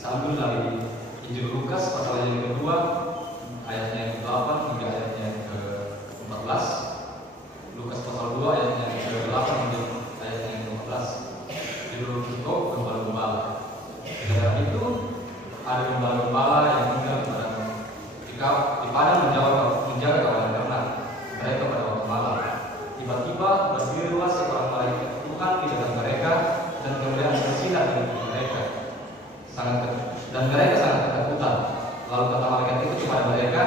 Saya ambil dari Injil Lukas pasal yang kedua, ayatnya yang ke-8 hingga ayatnya yang ke-14. Lukas pasal 2 ayatnya yang ke-8 hingga ayatnya yang ke-14. Judul kita gembala-gembala. Dalam itu ada gembala-gembala yang tinggal di padang menjaga kawanan ternak mereka pada waktu malam. Tiba-tiba berdirilah seorang malaikat Tuhan di dekat mereka dan kemuliaan bersinar di dekat mereka. Dan mereka sangat ketakutan. Lalu kata malaikat itu kepada mereka,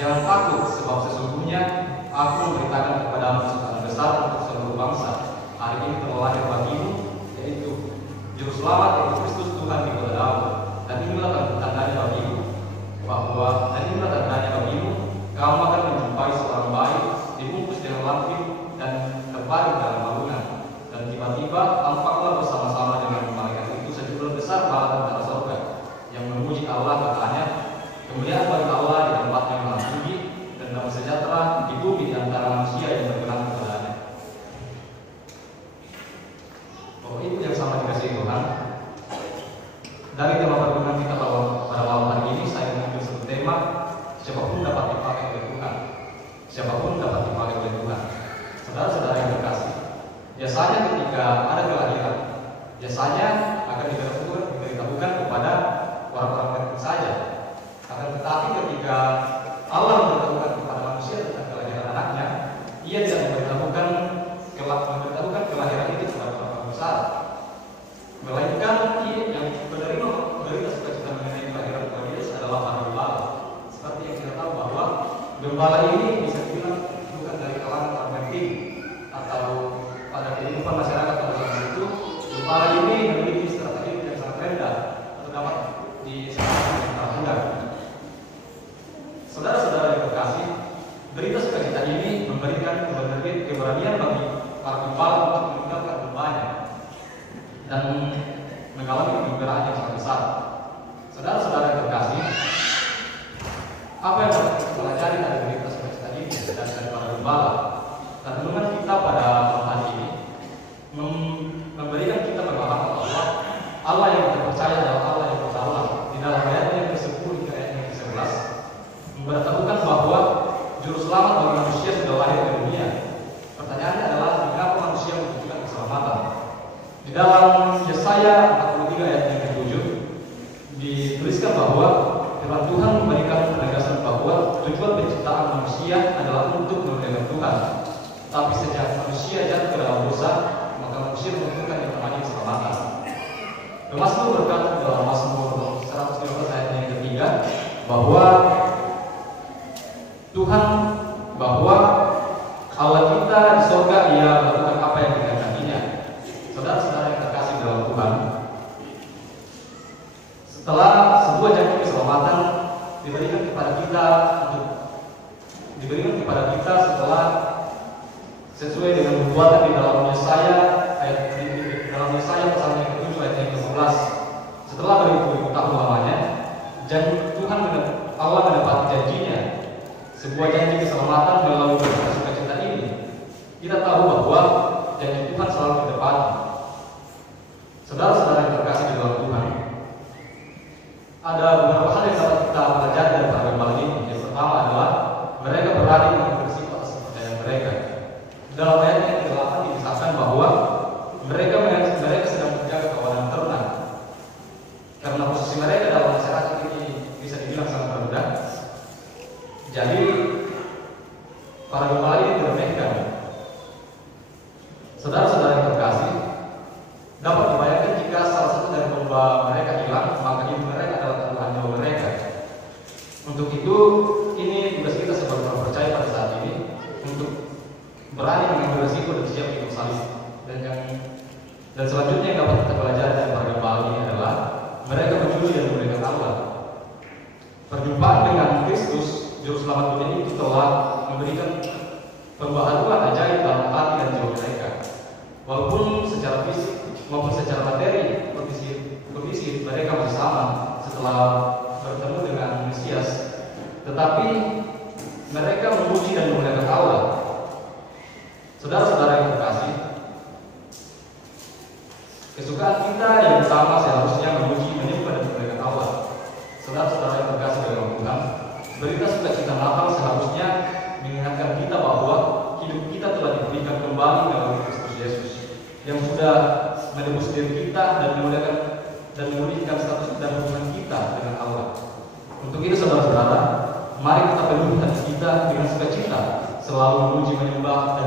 "Jangan takut, sebab sesungguhnya aku memberitakan kepadamu kesukaan besar untuk seluruh bangsa. Hari ini telah lahir bagimu, yaitu Juru Selamat, yaitu Kristus Tuhan di kota Daud. Dan inilah tandanya bagimu, kamu akan menjumpai seorang bayi dibungkus dengan lampin dan terbaring dalam balungan. Dan tiba-tiba tampaklah bersama-sama dengan malaikat itu sejumlah besar bala tentara surga yang memuji Allah, katanya, kemuliaan bagi Allah di tempat yang maha tinggi dan damai sejahtera di bumi di antara manusia yang berkenan kepadanya." Bapak Ibu yang sama dikasihi Tuhan, dari tema pertemuan kita pada malam hari ini saya mengambil satu tema, siapapun dapat dipakai oleh Tuhan. Siapapun dapat dipakai oleh Tuhan. Saudara-saudara yang terkasih, biasanya ketika ada kelahiran, biasanya akan diberitahukan kepada orang-orang tertentu saja. Akan tetapi ketika Allah memberitahukan kepada manusia tentang kelahiran anaknya, Ia tidak memberitahukan kelahiran itu kepada orang besar, melainkan Ia yang menerima berita sukacita mengenai kelahiran Tuhan Yesus adalah para gembala. Seperti yang kita tahu bahwa gembala ini bisa dibilang bukan dari kalangan terpenting atau pada kehidupan masyarakat pada zaman itu, gembala ini memiliki strategi yang sangat rendah atau dapat disebut dengan rendah. Saudara-saudara yang terkasih, berita sukacita ini memberikan keberanian bagi para gembala untuk meninggalkan gembanya dan mengalami kegembiraan yang sangat besar. Saudara-saudara yang terkasih, apa yang dapat kita pelajari dari berita sukacita ini dan dari para gembala? Dan renungan kita pada hari ini memberikan kita pengalaman bahwa Allah yang kita percaya adalah Allah yang berdaulat. Di dalam ayat yang ke-10 hingga ayat yang ke-11 memberitahukan bahwa Juru Selamat bagi manusia sudah lahir di dunia. Pertanyaannya adalah, mengapa manusia membutuhkan keselamatan? Di dalam Yesaya 43 ayat yang ke-7 dituliskan bahwa firman Tuhan memberikan penegasan bahwa tujuan penciptaan manusia adalah untuk memuliakan Tuhan. Tapi sejak manusia jatuh ke dalam dosa, maka manusia membutuhkan yang namanya keselamatan. Mazmur berkata dalam Mazmur 115 ayat yang ketiga bahwa Allah kita di surga, Ia melakukan apa yang dikehendakinya. Saudara-saudara yang terkasih dalam Tuhan, setelah sebuah janji keselamatan diberikan kepada kita setelah sesuai dengan nubuatan di dalam Yesaya pasal yang ke-7 ayat yang ke-11. Setelah beribu-ribu tahun lamanya, Allah menepati janjinya, sebuah janji keselamatan melalui berita sukacita ini. Kita tahu bahwa janji Tuhan selalu ditepati. Saudara-saudara yang terkasih di dalam Tuhan, ada beberapa hal yang dapat kita pelajari dari para gembala ini. Yang pertama adalah mereka berani mengekspresi atas kepercayaan mereka. Dalam ayat yang ke-8 dikisahkan bahwa mereka sedang menjaga kawanan ternak. Karena posisi mereka dalam masyarakat ini bisa dibilang sangat rendah, jadi para gembala ini diremehkan. Saudara-saudara yang terkasih, dapat dibayangkan jika salah satu dari domba mereka hilang, maka itu mereka adalah taruhan nyawa mereka. Untuk itu, ini tugas kita sebagai orang percaya pada saat ini untuk berani mengambil resiko dan siap ikut salib. Dan selanjutnya yang dapat kita pelajari dari para gembala ini adalah mereka memuji dan memuliakan Allah. Perjumpaan dengan Kristus, Juru Selamat dunia ini telah memberikan pembaharuan ajaib dalam hati dan jiwa mereka. Walaupun secara fisik maupun secara materi kondisi mereka masih sama setelah bertemu dengan Mesias, tetapi mereka memuji dan memuliakan Allah. Saudara-saudara yang terkasih, kesukaan kita yang utama seharusnya memuji, menyembah dan memuliakan Allah diri kita dan memulihkan status dan hubungan kita dengan Allah. Untuk itu saudara-saudara, mari kita penuhi hati kita dengan sukacita, selalu memuji, menyembah dan